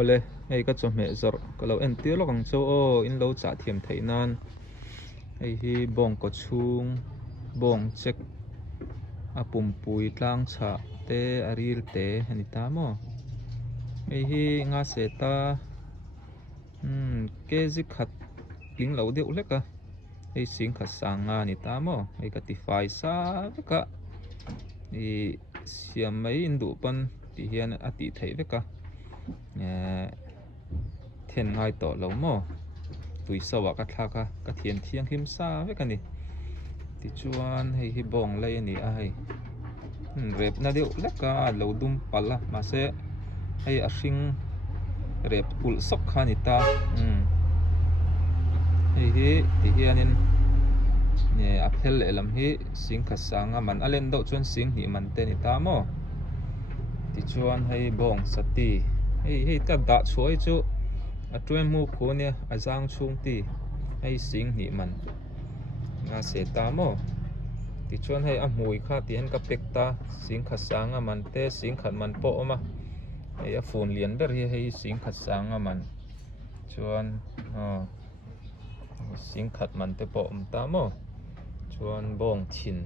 ole hei ka chome zor ko lo en tir lo kang cho o in lo cha thiam theinan hei hi bong ko chung bong check apum pui tlang cha te aril te ani ta mo hei hi nga se ta ke zi khat ling lo de uleka hei sing khat sang nga ni ta mo hei ka ti fai sa ka i siam mai indu pan ti hian ati thei veka thiên ngai to lo mo tui sawa ka thaka ka thian thiang him sa veka ni ti chuan hei hi bong lai ani a hei rep na deuh leka lo dum pala ma se hei a hring rep ul sok kha ni ta hei hi ti hianin ne a phel le lam hi sing kha sanga man alen do chuan sing ni man te ni ta mo ti chuan hei bong sati hei ta da chuai chu a tuem mu khu ne a jang chung ti hei sing ni man nga se ta mo ti chuan hei a mui kha ti hen ka pek ta sing kha sanga man te sing khat man po oma hei a phun lian ber hi hei sing khat sanga man chuan sing khat man te po ta mo chuan bong thin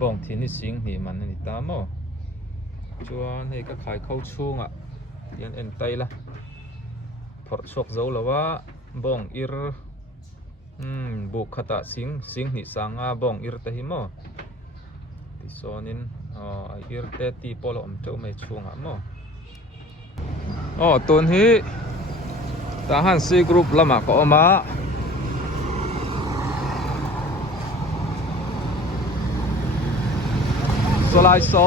bong thin ni sing ni man ni ta mo chuan hei ka khai khâu chunga yan en tai la phor chok zo lawa bong ir bu khata sing ni sanga bong ir ta hi mo ti sonin ir te ti polo om to mai chunga mo ton hi ta han si group lama ko ma solai so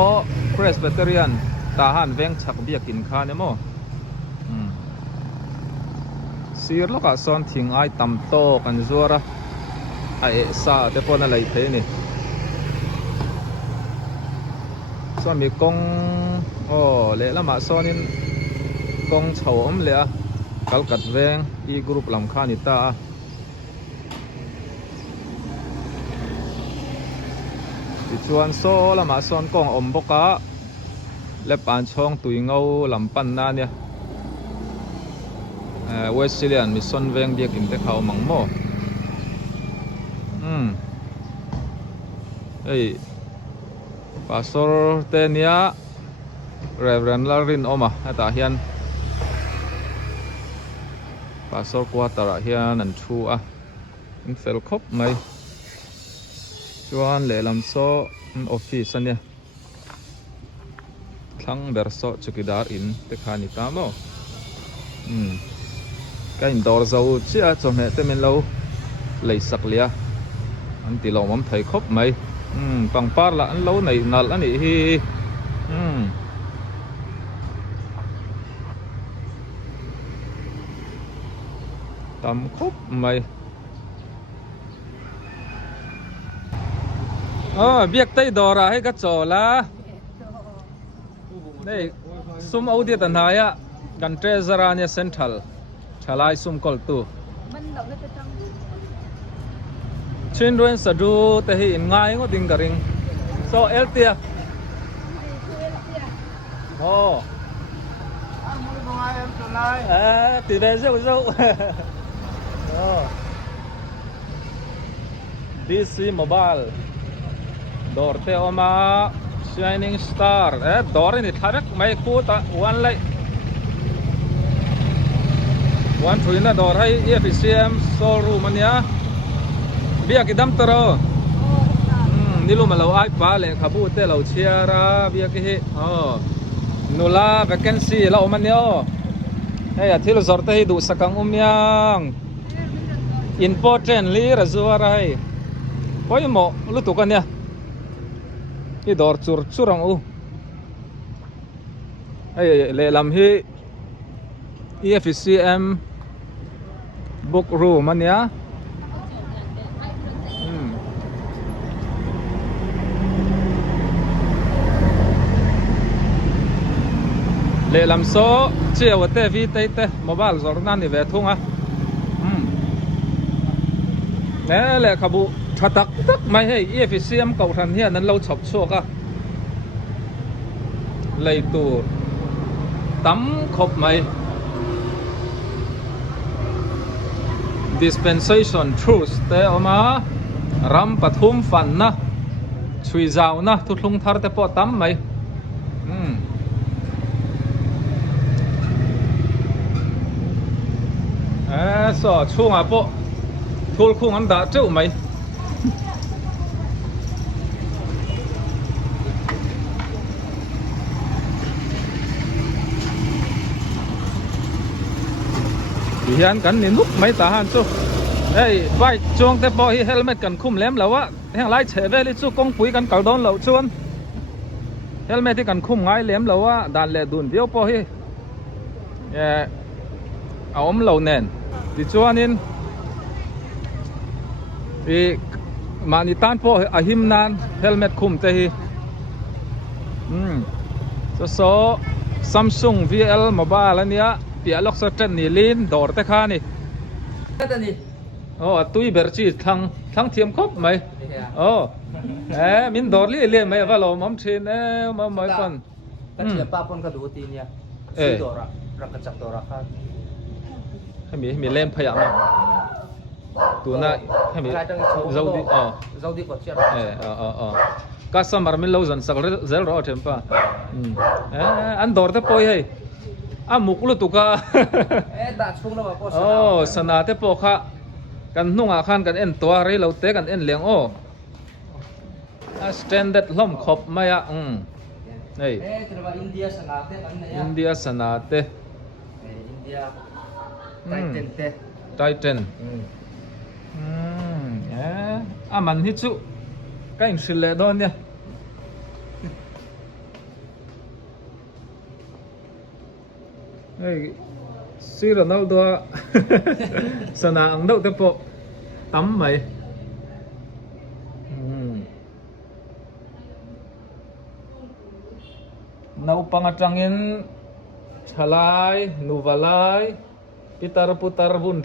Presbyterian ta han veng chak bia kin kha ne mo sir lo ka son thing ai tam to kan zuara ai sa te pon a lai the ni so mi kong le lama sonin kong chho om le a kal kat veng I group lam kha ni ta chuan so lama son kong om boka le pan chong tui ngau lam pan na nia Wesleyan mission veng dia kim te khau mang mo ei pastor te nia Reverend Larin oma ata hian pastor quarter hian an thu a in fel khop mai chuan le lam so office ania thlang ber so chukidar in te khani ta mo ka in dor zo chia chome te men lo lei sak lia an ti lo mom thai khop mai pangpar la an lo nei nal ani hi tam khop mai biak tay dora hay ka chola đây sum audi tan haya kan treasurer ania central thalai sum kol tu children sadu te hi in ngai ngo ding garing so eltia ti de zo zo DC mobile dorte oma shining star dor ni tharak mai ku ta one lai one thuina dor hai FCM showroom ania bia ki dam taro nilu malo ai pa le khabu te lo chiara bia ki hi nula vacancy la omanyo hey athil zorte hi du sakang umyang important li razuara hai poi mo lu tu kan ya I dor chur churang u ai le lam hi EFCM book room ania le lam so chiaw te vi te mobile zor nan ni ve thunga ne le khabu thatak tak mai hei EFCM kau than hian nan lo chop chok a lei tur tam khop mai dispensation truth te oma ram pathum fan na chui zau na thu thlung thar te po tam mai so chunga po thul khung an da cheu mai hian kan ni nuk mai ta han chu ei vai chuang te po hi helmet kan khum lem lo wa heng lai che ve li chu kong pui kan kal don lo chuan helmet hi kan khum ngai lem lo wa dan le dun dio po hi a om lo nen ti chuan in i mani tan po a him nan helmet khum te hi so Samsung VL mobile ania pia lok sa tren ni lin dor te kha ni tui ber chi thang thiam khop mai min dor li le mai va lo mom thin ma mai kon kan thiam pa pon ka du ti nia si dora rak ka chak dora kha mi lem phaya ma tu na mi zau di ko chiar customer min lo zan sak zel ro them pa an dor te poi hei muklu tuka da chung lo po sana te po kha kan hnunga khan kan en toa rei lo te kan en leng standard hlom khop maya ei India sana te kan ne ya India sana te India Titan te Titan man hi chu kain sile don ya si Ronaldo sana ang daw te po tắm mày nau pangatangin chalai nuvalai pitar putar bun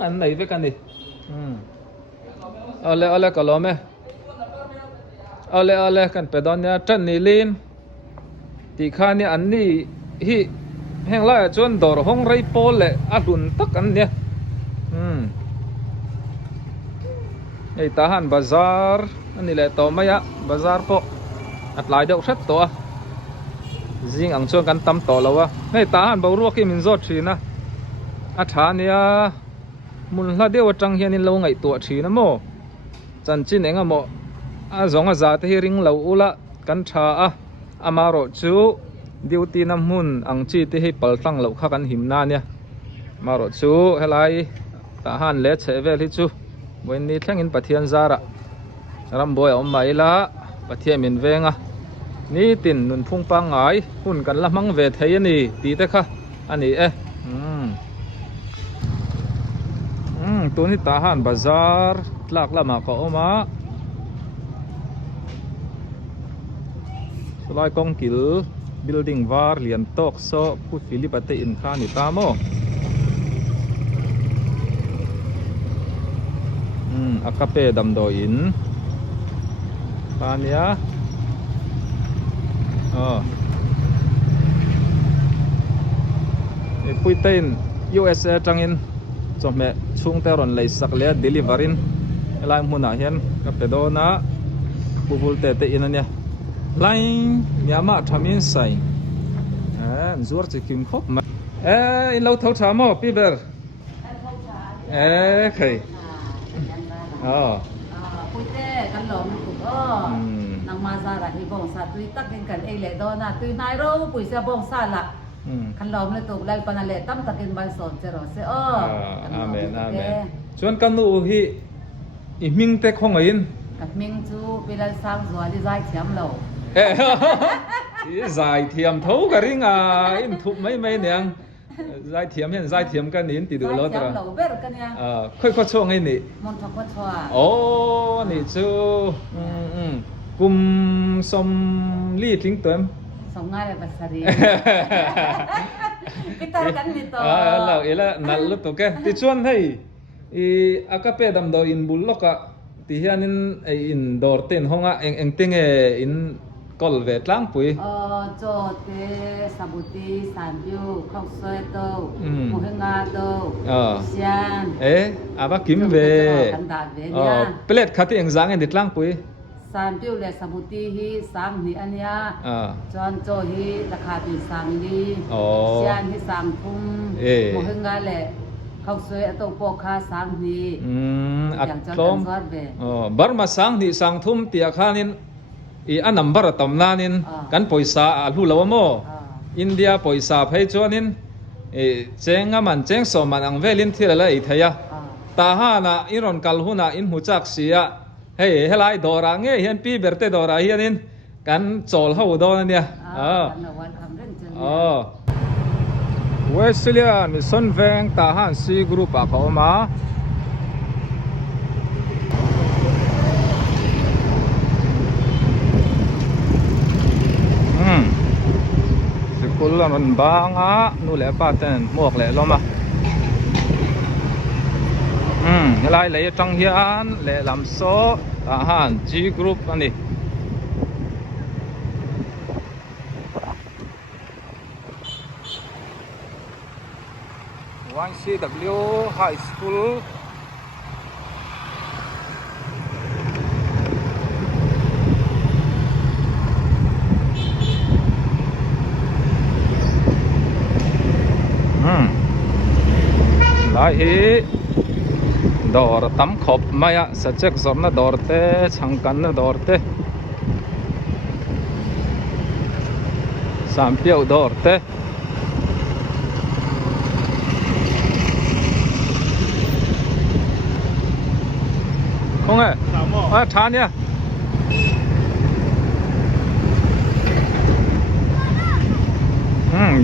an này với cái này ole kalome ole kan pedonia tren ni lin ti khani an ni hi heng la chuan dor hong rei pol le a dun tak an nia ei ta han bazar ani le to maya bazar po at lai deuh thret to jing ang chuan kan tam to lawa nei ta han bo ruak ki min zot thina a tha nia mun hla deuh atang hian in lo ngai to thina mo chan chin enga mo a zonga za te hi ring lo ula kan tha amaro chu duty nam hun ang chi te hi paltang lo kha kan himna nia maro chu helai ta han le che vel hi chu boin ni thlengin pathian zara ram boy om mai la pathian min venga ni tin nun phung pa ngai hun kan lamang ve thei ani ti te kha ani tu ni ta han bazar tlak lama ko oma solai kong kil building var lian tok so pu Philip ate in kha ni ta mo akape dam do in pania e puitain USA tangin chome chung te ron lei sak le deliverin elai hmuna hian kape do na bubul te in ania line nyama thamin sai zuar chi kim khop ma in lo thau tha mo pi ber khai puite kan lom ku nang ma za ra hi bong sa tui tak in kan ei le do na tui nai ro pui sa bong sa la kan lom le tu lal pana le tam takin ban son che ro se amen chuan kan nu hi i ming te khong in kat ming chu pilal sang zwa li zai thiam lo dài thiam thấu cả ring in thụp mấy nè dài thiam hiện dài thiam cái nín thì đủ lo rồi khơi khoa chuông ấy nè ô nè chú cùng som li tính tuần som ngay là basari kita kan nito là ý là nal lúc tụi cái thì chuan hay akape dam do in bul loka thì hiện in door ten honga eng ting in kol ve tlang pui โจเตสมุติสันยูข้าวซอยโต Mm. มุฮงาโต เซียน aba kim ve กันดาเวเนี่ย pelet khati eng zang en dit lang pui สันยูและสมุติฮีสังนี่อันเนี้ยจอนโจฮีราคาตีสังดีเซียนฮีสังทุ่มมุฮงาแหละข้าวซอยโตโปคาสังนี่อย่างจอนกันซอดเว bar ma sang ni sang thum tia khanin i a number tam nanin kan poisa a lu lawa mo India poisa phei chuanin chenga man cheng so man ang velin thila i thaya ta ha na iron kal huna in hu chak sia hei helai dora nge hian pi berte dora hianin kan chol ho do na nia Wesleyan mi son veng ta han si group a ko ma Sikul lan banga nu le paten muak le loma lai le tang hian le lam so ta han G group ani YCW High School lai hi dor tam khop maya sachek zorna dorte changkan na dorte sampiau dorte không ơi thán nha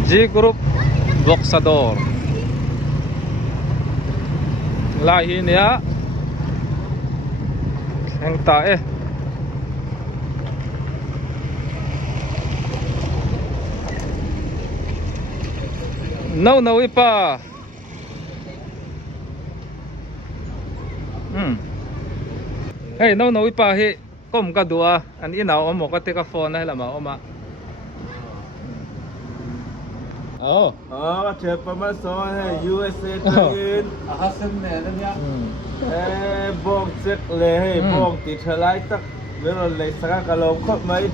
G group boxador lại hi nia anh ta no ipa hey no ipa hi kom ka dua an inaw omo ka teka phone na lama oma Chef Pamason hai USA takin Ahasim ne nanya. Bong check le hai bong ti thalai tak veron le saka kalom khop mai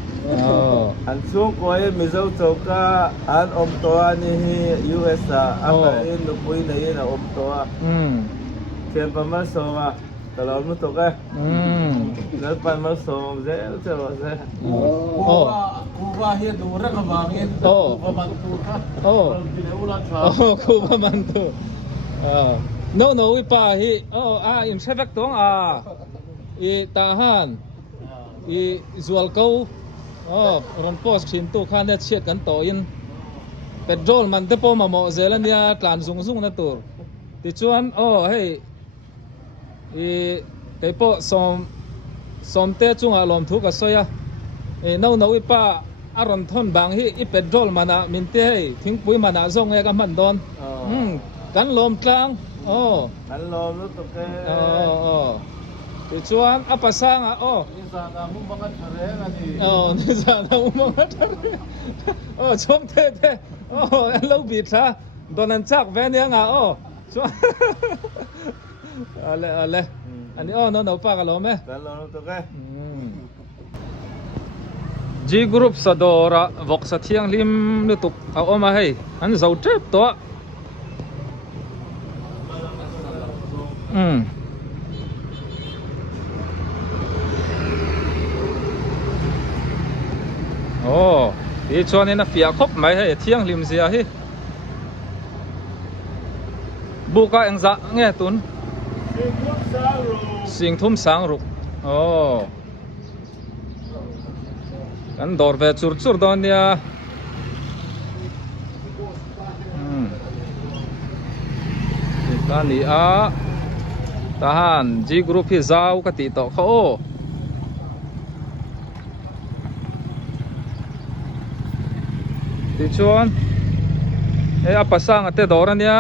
an chung koi mizo choka an om to ani hi US a in nu pui nei na om to Chef Pamason a kalom nu to ka Chef Pamason ze ze Kuba hi du ra ka wangin. Kuba bantu ka. Ulan cha. Kuba mantu. No ipa hi im sevek tong I tahan I zual kau ron post khin tu khan ne chet kan to in petrol man te po ma mo zelania tlan zung na tur ti chuan hey I te po som te chunga lom thu ka soya no ipa aron thon bang hi I petrol mana min te hey thing pui mana zong e ka man don kan lom tlang kan lom nu to ke ti chuan apa sang Isa na mu mga thare na ni. ni sa na umang thare chom te an lo bi tha don an chak ve ne nga chuan ale ani no pa ka lo me kan lom nu to ke G group sadora vok sa thiang lim nu tuk a oma hei an zo trep to ti chuan in a fia khop mai hei thiang lim zia hi buka engza nge tun sing thum sang ruk kan dor ve chur don nia ta ni a tahan G group hi zau ka ti to kho ti chuan apa sang ate dor ania